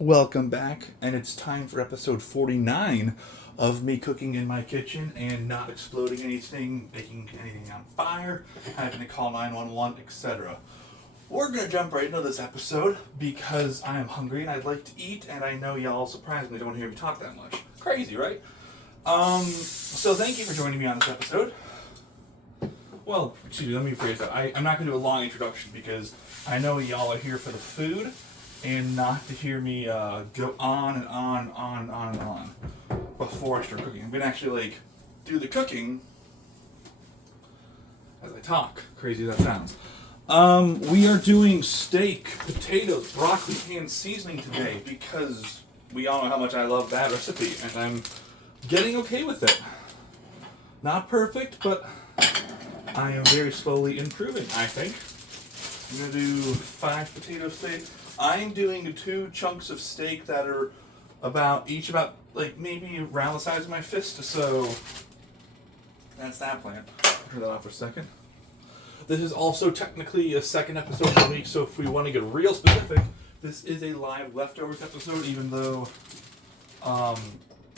Welcome back, and it's time for episode 49 of me cooking in my kitchen and not exploding anything, making anything on fire, having to call 911, etc. We're gonna jump right into this episode because I am hungry and I'd like to eat, and I know y'all surprisingly don't want to hear me talk that much. Crazy, right? So thank you for joining me on this episode. Well, excuse me, let me rephrase that. I'm not gonna do a long introduction because I know y'all are here for the food and not to hear me go on and on before I start cooking. I'm gonna actually do the cooking as I talk. Crazy as that sounds. We are doing steak, potatoes, broccoli, and seasoning today because we all know how much I love that recipe, and I'm getting okay with it. Not perfect, but I am very slowly improving, I think. I'm gonna do 5 potatoes today. I'm doing 2 chunks of steak that are each about maybe around the size of my fist. So that's that plan. Turn that off for a second. This is also technically a second episode of the week, so if we want to get real specific, this is a live leftovers episode, even though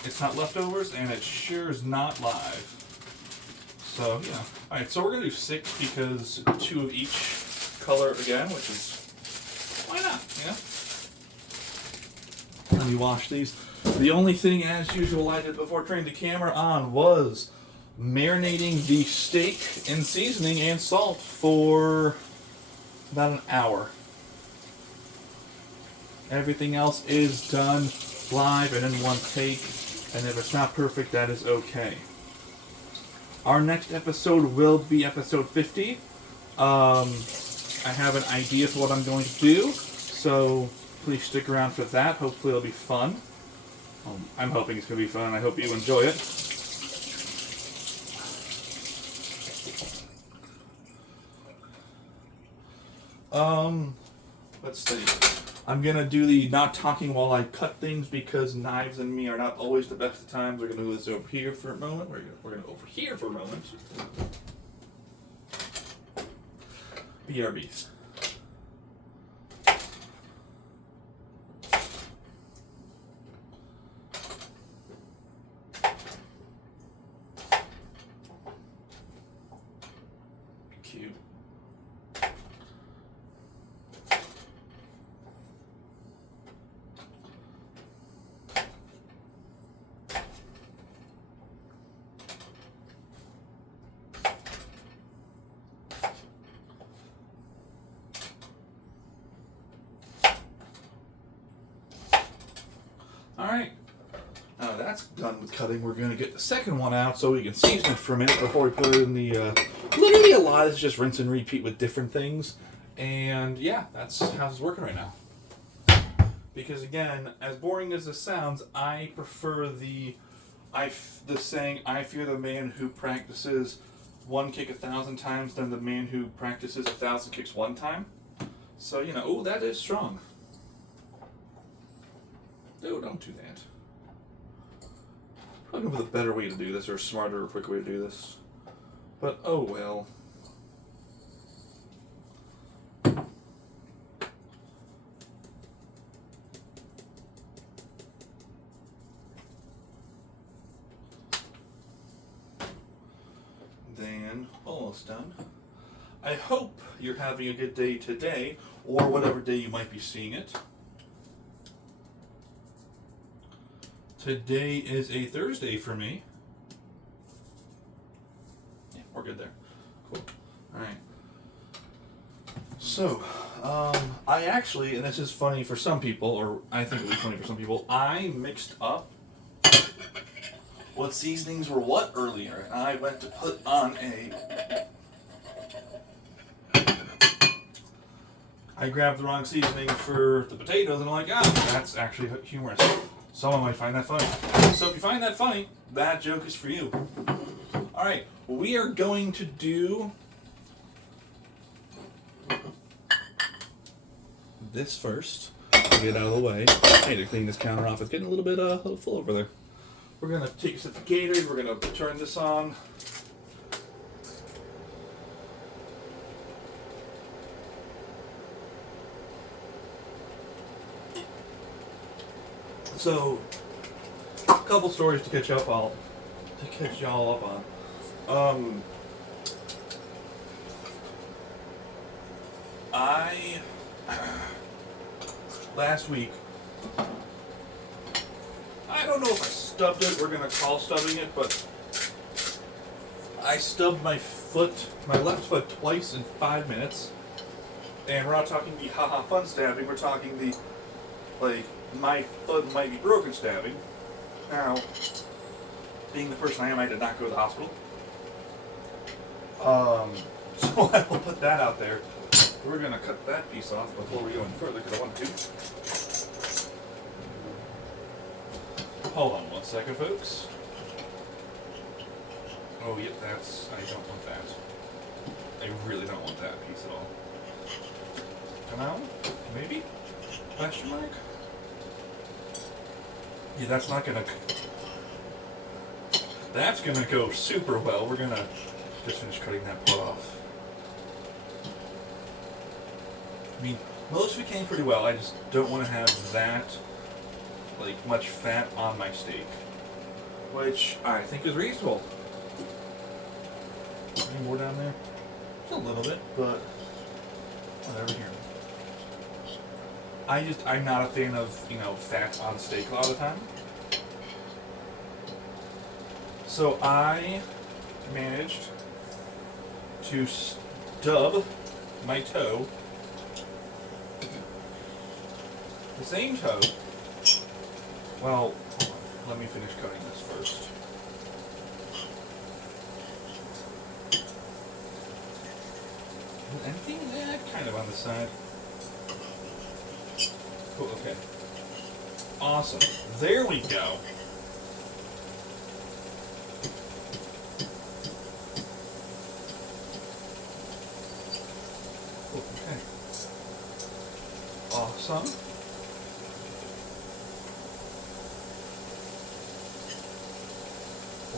it's not leftovers and it sure is not live. So yeah. Alright, so we're gonna do 6 because 2 of each color again, which is why not, yeah? Let me wash these. The only thing, as usual, I did before turning the camera on was marinating the steak in seasoning and salt for about an hour. Everything else is done live and in one take, and if it's not perfect, that is okay. Our next episode will be episode 50. I have an idea for what I'm going to do, so please stick around for that. Hopefully it'll be fun. I'm hoping it's going to be fun. I hope you enjoy it. Let's see. I'm going to do the not talking while I cut things because knives and me are not always the best of times. We're going to move this over here for a moment. We're going to over here for a moment. BRBs. Cute. Alright, now that's done with cutting. We're going to get the second one out so we can season it for a minute before we put it in the... literally a lot is just rinse and repeat with different things. And yeah, that's how it's working right now. Because again, as boring as this sounds, I prefer the saying, I fear the man who practices 1 kick 1,000 times than the man who practices 1,000 kicks 1 time. So, oh, that is strong. No, don't do that. Probably with a better way to do this, or a smarter or quicker way to do this. But, oh well. Then, almost done. I hope you're having a good day today, or whatever day you might be seeing it. Today is a Thursday for me. Yeah, we're good there. Cool. Alright. So, I actually, and this is funny for some people, or I think it'll be funny for some people, I mixed up what seasonings were what earlier, and I went to put on I grabbed the wrong seasoning for the potatoes, and I'm like, that's actually humorous. Someone might find that funny. So if you find that funny, that joke is for you. Alright, we are going to do this first. Get it out of the way. I need to clean this counter off. It's getting a little full over there. We're going to take a sip of Gatorade. We're going to turn this on. So, a couple stories to catch y'all up on. I last week, I don't know if I stubbed it. We're gonna call stubbing it, but I stubbed my left foot twice in 5 minutes. And we're not talking the haha fun stabbing. We're talking the my foot might be broken stabbing. Now, being the person I am, I did not go to the hospital. So I will put that out there. We're gonna cut that piece off before we go any further because I want to. Hold on 1 second, folks. Oh, yep, I don't want that. I really don't want that piece at all. Come out? Maybe? Question mark? Yeah, that's not gonna... That's gonna go super well. We're gonna just finish cutting that part off. I mean, most of it came pretty well. I just don't want to have that, much fat on my steak. Which I think is reasonable. Any more down there? Just a little bit, but whatever here. I'm not a fan of, fat on steak a lot of the time. So I managed to stub my toe, the same toe. Well, hold on. Let me finish cutting this first. Anything? Yeah, kind of on the side. Cool, okay. Awesome. There we go. Okay. Awesome.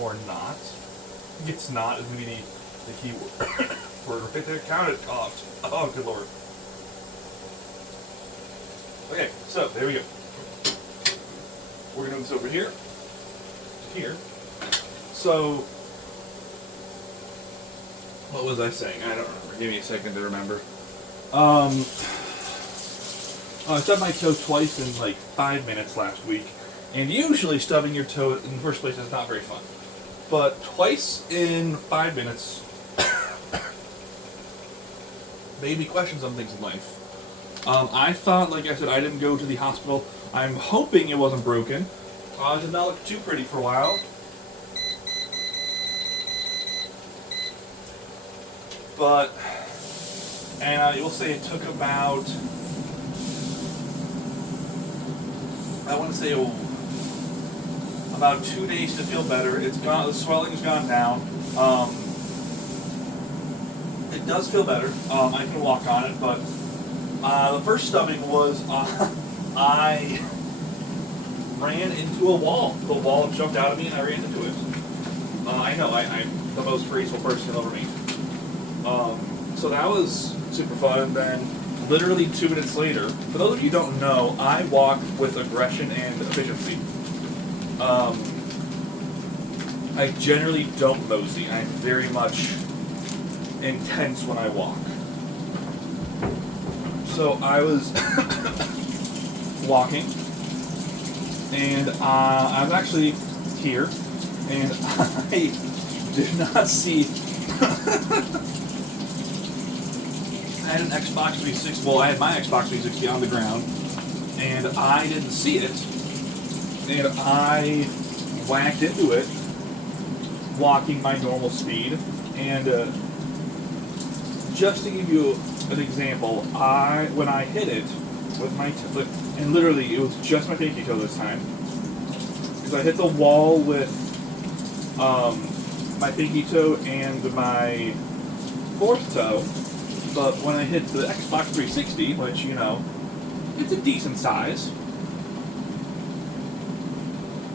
Or not. It's not is going to be the key word right there. Count it off. Oh, good lord. Okay, so there we go. We're going to move this over here to here. So, what was I saying? I don't remember. Give me a second to remember. I stubbed my toe twice in 5 minutes last week. And usually stubbing your toe in the first place is not very fun. But twice in 5 minutes made me question some things in life. I thought, like I said, I didn't go to the hospital. I'm hoping it wasn't broken. It did not look too pretty for a while. But, and I will say it took about, I want to say about 2 days to feel better. It's gone, the swelling's gone down. It does feel better. I can walk on it, but the first stubbing was I ran into a wall. The wall jumped out at me and I ran into it. I know, I'm the most graceful person you'll ever meet. So that was super fun, and then literally 2 minutes later, for those of you who don't know, I walk with aggression and efficiency. I generally don't mosey. I'm very much intense when I walk. So I was walking, and I was actually here, and I did not see. I had an Xbox 360. Well, I had my Xbox 360 on the ground, and I didn't see it, and I whacked into it, walking my normal speed, and just to give you an example, when I hit it with my and literally it was just my pinky toe this time, because I hit the wall with my pinky toe and my fourth toe, but when I hit the Xbox 360, which, it's a decent size,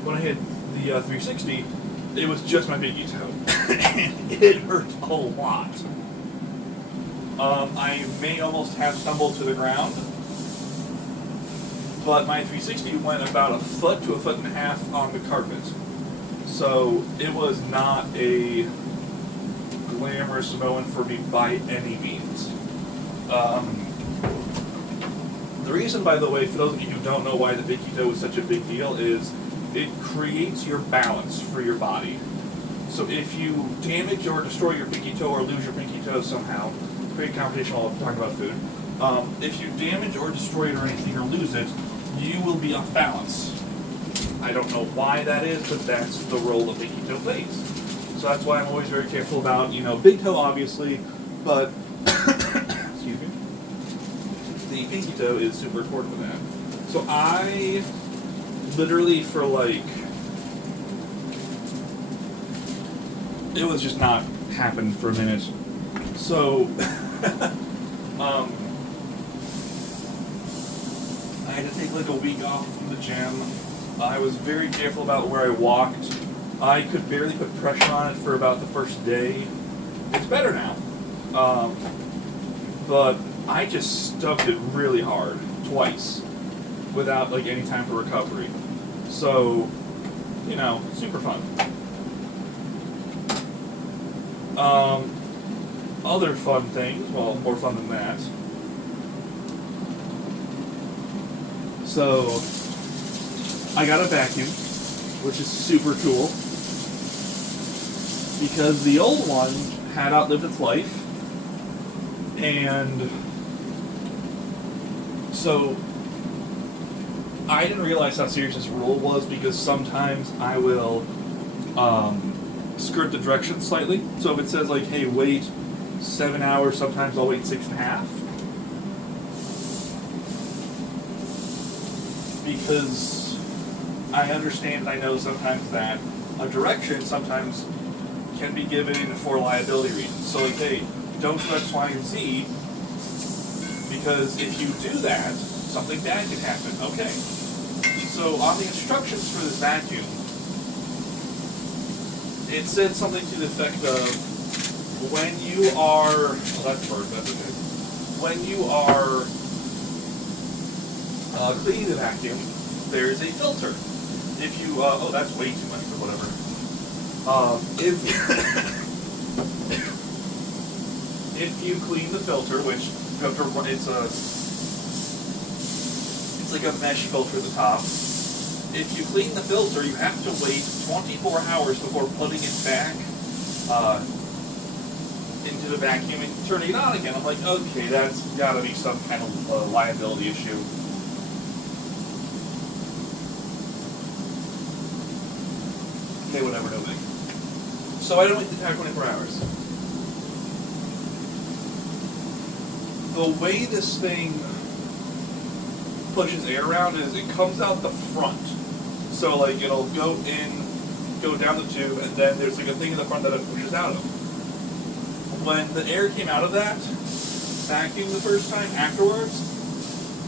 when I hit the 360, it was just my pinky toe, and it hurt a lot. I may almost have stumbled to the ground. but my 360 went about a foot to a foot and a half on the carpet. So it was not a glamorous moment for me by any means. The reason, by the way, for those of you who don't know why the pinky toe is such a big deal, is it creates your balance for your body. So if you damage or destroy your pinky toe or lose your pinky toe somehow, great competition while talking about food, if you damage or destroy it or anything or lose it, you will be off balance. I don't know why that is, but that's the role the pinky toe plays. So that's why I'm always very careful about, big toe obviously, but excuse me, the pinky toe is super important with that. So I literally for it was just not happened for a minute. So I had to take a week off from the gym. I was very careful about where I walked. I could barely put pressure on it for about the first day. It's better now. But I just stubbed it really hard, twice, without any time for recovery. So, super fun. Other fun things, well, more fun than that. So, I got a vacuum, which is super cool, because the old one had outlived its life, and so I didn't realize how serious this rule was, because sometimes I will skirt the directions slightly. So if it says hey, wait 7 hours, sometimes I'll wait 6.5. Because I understand and I know sometimes that a direction sometimes can be given for liability reasons. So hey, don't do X, Y, and Z, because if you do that, something bad can happen. Okay. So on the instructions for this vacuum, it said something to the effect of, when you are, that's bird, that's okay. When you are cleaning the vacuum, there is a filter. If you, that's way too much, but whatever. If you clean the filter, which you have to run, it's like a mesh filter at the top. If you clean the filter, you have to wait 24 hours before putting it back into the vacuum and turning it on again. I'm like, okay, that's got to be some kind of liability issue. Okay, whatever, no big. So I don't wait the entire 24 hours. The way this thing pushes air around is it comes out the front. So it'll go down the tube, and then there's a thing in the front that it pushes out of. When the air came out of that vacuum the first time afterwards,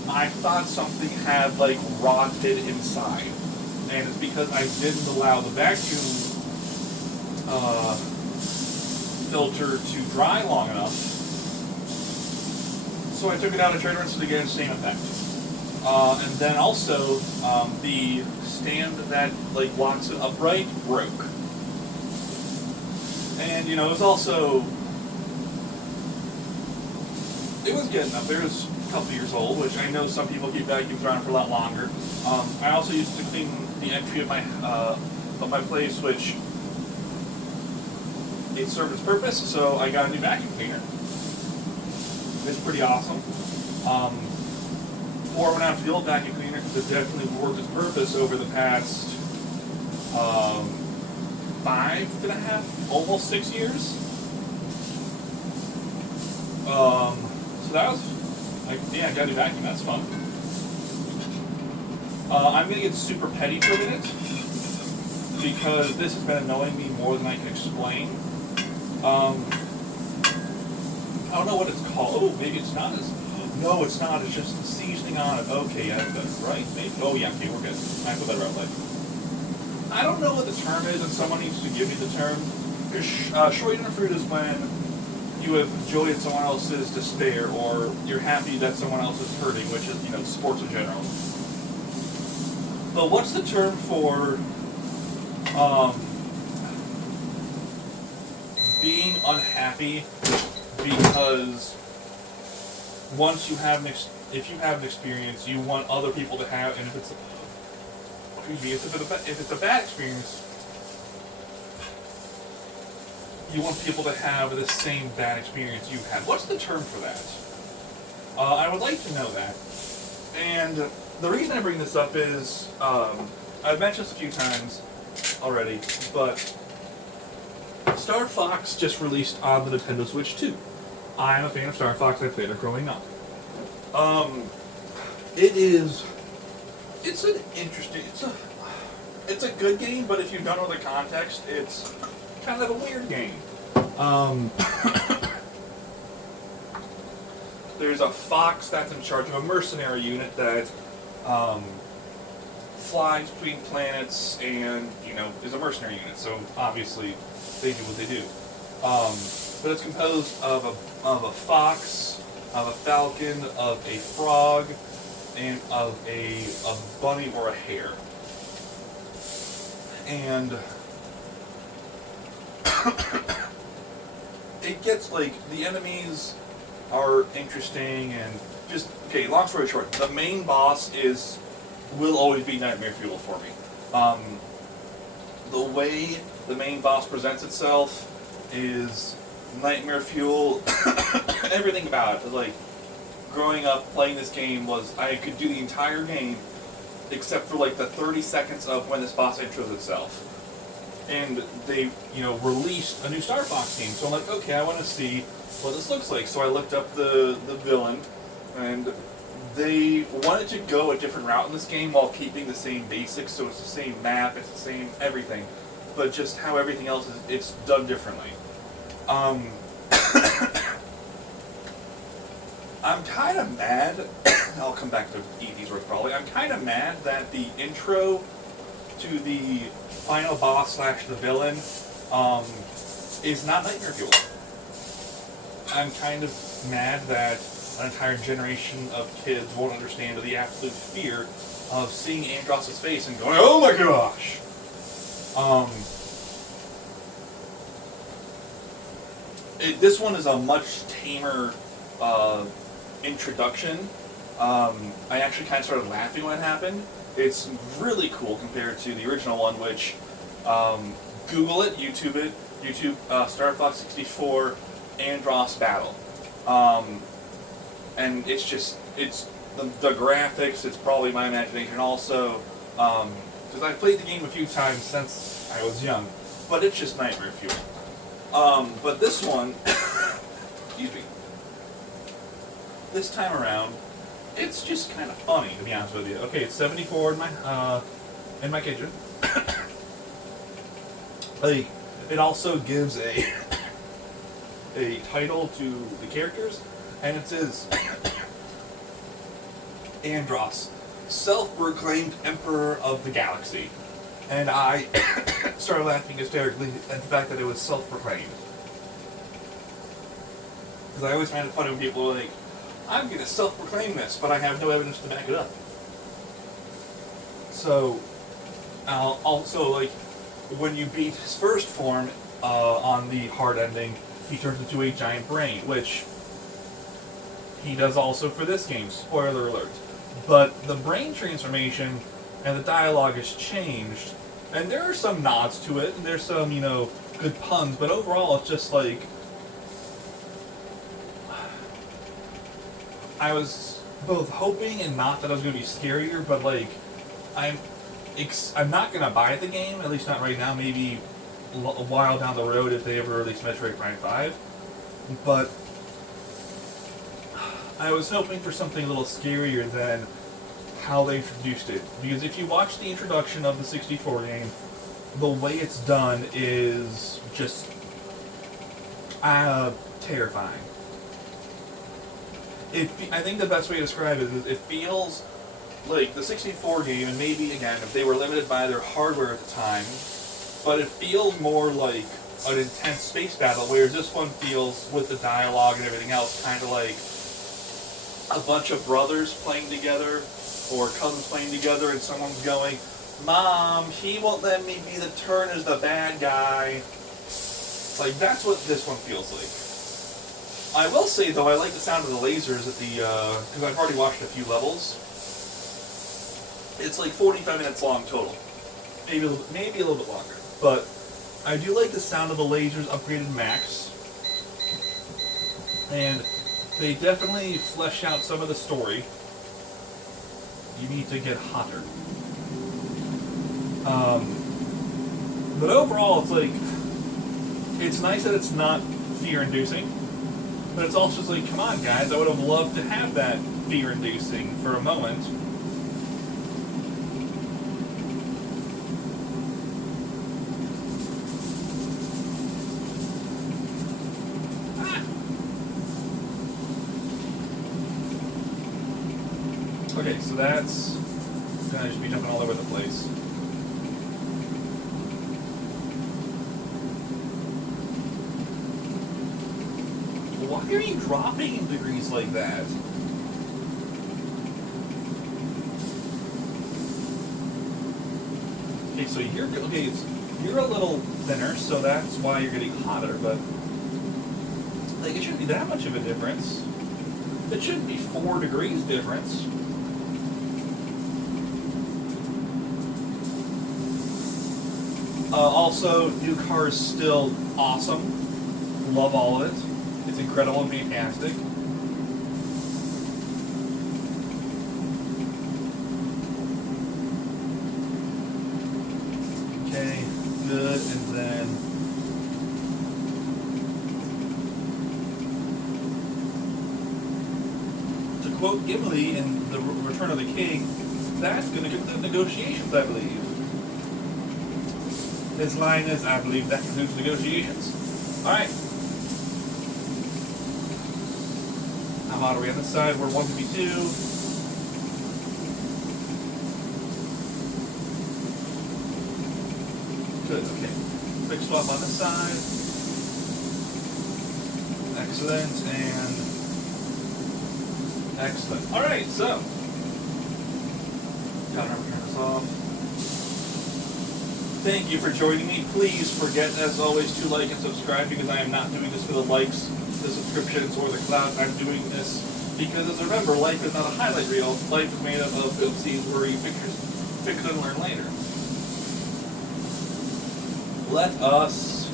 I thought something had rotted inside. And it's because I didn't allow the vacuum filter to dry long enough. So I took it out and tried to rinse it again, same effect. And then also, the stand that locks it upright broke. And it was also, it was good enough. It was a couple years old, which I know some people keep vacuums around for a lot longer. I also used to clean the entry of my place, which it served its purpose, so I got a new vacuum cleaner. It's pretty awesome. Or when after the old vacuum cleaner, because it definitely worked its purpose over the past 5.5, almost 6 years. So that was, I got a new vacuum, that's fun. I'm going to get super petty for a minute, because this has been annoying me more than I can explain. I don't know what it's called. Oh, maybe it's not as... No, it's not. It's just the seasoning on it. Okay, yeah, that's right. Maybe. Oh, yeah, okay, we're good. I put that right. I don't know what the term is, and someone needs to give me the term. Schadenfreude fruit is when you have joy at someone else's despair, or you're happy that someone else is hurting, which is, sports in general. But what's the term for um, being unhappy because once you have if you have an experience, you want other people to have, and if it's if it's a bad experience, you want people to have the same bad experience you had. What's the term for that? I would like to know that. And the reason I bring this up is, I've mentioned this a few times already, but Star Fox just released on the Nintendo Switch 2. I'm a fan of Star Fox. I played it growing up. It's an interesting, it's a good game, but if you don't know the context, it's kind of a weird game. There's a fox that's in charge of a mercenary unit that flies between planets and, is a mercenary unit, so obviously they do what they do. But it's composed of a fox, of a falcon, of a frog, and of a bunny or a hare. And it gets, the enemies are interesting and just, okay, long story short, the main boss will always be Nightmare Fuel for me. The way the main boss presents itself is Nightmare Fuel. Everything about it, growing up playing this game I could do the entire game except for the 30 seconds of when this boss intros itself. And they, released a new Star Fox game, so I'm like, okay, I want to see what this looks like. So I looked up the villain, and they wanted to go a different route in this game while keeping the same basics, so it's the same map, it's the same everything, but just how everything else it's done differently. I'm kind of mad, I'll come back to eat these words probably, I'm kind of mad that the intro to the final boss / the villain is not Nightmare Fuel. I'm kind of mad that an entire generation of kids won't understand the absolute fear of seeing Andross' face and going, oh my gosh! This one is a much tamer introduction. I actually kind of started laughing when it happened. It's really cool compared to the original one, which, Google it, YouTube Star Fox 64 Andross battle. And it's the graphics, it's probably my imagination also, because I've played the game a few times since I was young, but it's just Nightmare Fuel. But this one, excuse me, this time around, it's just kind of funny, to be honest with you. Okay, it's 74 in my kitchen. It also gives a title to the characters, and it says Andross, self-proclaimed Emperor of the Galaxy. And I started laughing hysterically at the fact that it was self-proclaimed. Because I always find it funny when people are like, I'm going to self-proclaim this, but I have no evidence to back it up. So, also, when you beat his first form on the hard ending, he turns into a giant brain, which he does also for this game, spoiler alert. But the brain transformation and the dialogue has changed, and there are some nods to it, and there's some, good puns, but overall it's just I was both hoping and not that I was going to be scarier, but I'm not going to buy the game, at least not right now, maybe a while down the road if they ever release Metroid Prime 5. But I was hoping for something a little scarier than how they introduced it. Because if you watch the introduction of the 64 game, the way it's done is just terrifying. I think the best way to describe it is it feels like the 64 game, and maybe, again, if they were limited by their hardware at the time, but it feels more like an intense space battle, whereas this one feels, with the dialogue and everything else, kind of like a bunch of brothers playing together or cousins playing together and someone's going, Mom, he won't let me be the turn as the bad guy. Like, that's what this one feels like. I will say, though, I like the sound of the lasers at the, because I've already watched a few levels. It's like 45 minutes long total. Maybe a little bit longer. But I do like the sound of the lasers upgraded max. And they definitely flesh out some of the story. You need to get hotter. But overall, it's like, it's nice that it's not fear-inducing, but it's also just like, come on, guys, I would have loved to have that fear-inducing for a moment. Okay, so that's gonna just be jumping all over the place. Why are you dropping degrees like that? Okay, so you're a little thinner, so that's why you're getting hotter, but like it shouldn't be that much of a difference. It shouldn't be 4 degrees difference. Also, new car is still awesome. Love all of it. It's incredible and fantastic. Okay, good, and then to quote Gimli in The Return of the King, that's going to conclude negotiations, I believe. His line is, I believe that concludes negotiations. Alright. How hot are we on this side? We're 152. Good, okay. Quick swap on this side. Excellent, and excellent. Alright, so. Gotta remember to turn this off. Thank you for joining me. Please forget, as always, to like and subscribe, because I am not doing this for the likes, the subscriptions, or the clout. I'm doing this because, as remember, life is not a highlight reel. Life is made up of oopsies where you fix and learn later. Let us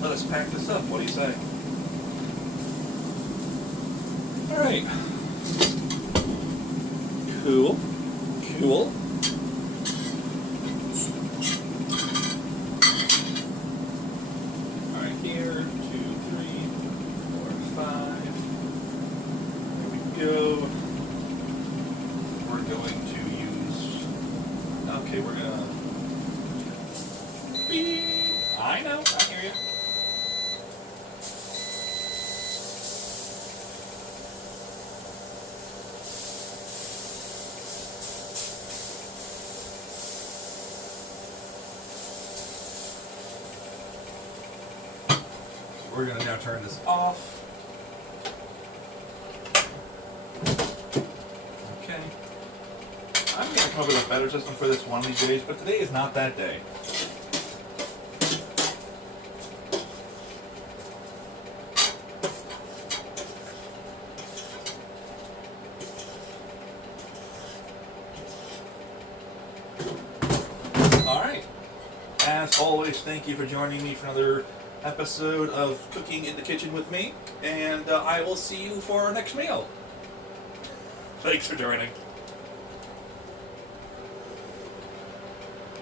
let us pack this up. What do you say? All right. Cool. Cool. All right, here, 2, 3, 4, 5. There we go. We're going to use. Okay, we're gonna. Beep. I know. I hear you. We're going to now turn this off. Okay. I'm going to come up with a better system for this one of these days, but today is not that day. Alright. As always, thank you for joining me for another episode of Cooking in the Kitchen with me, and I will see you for our next meal. Thanks for joining.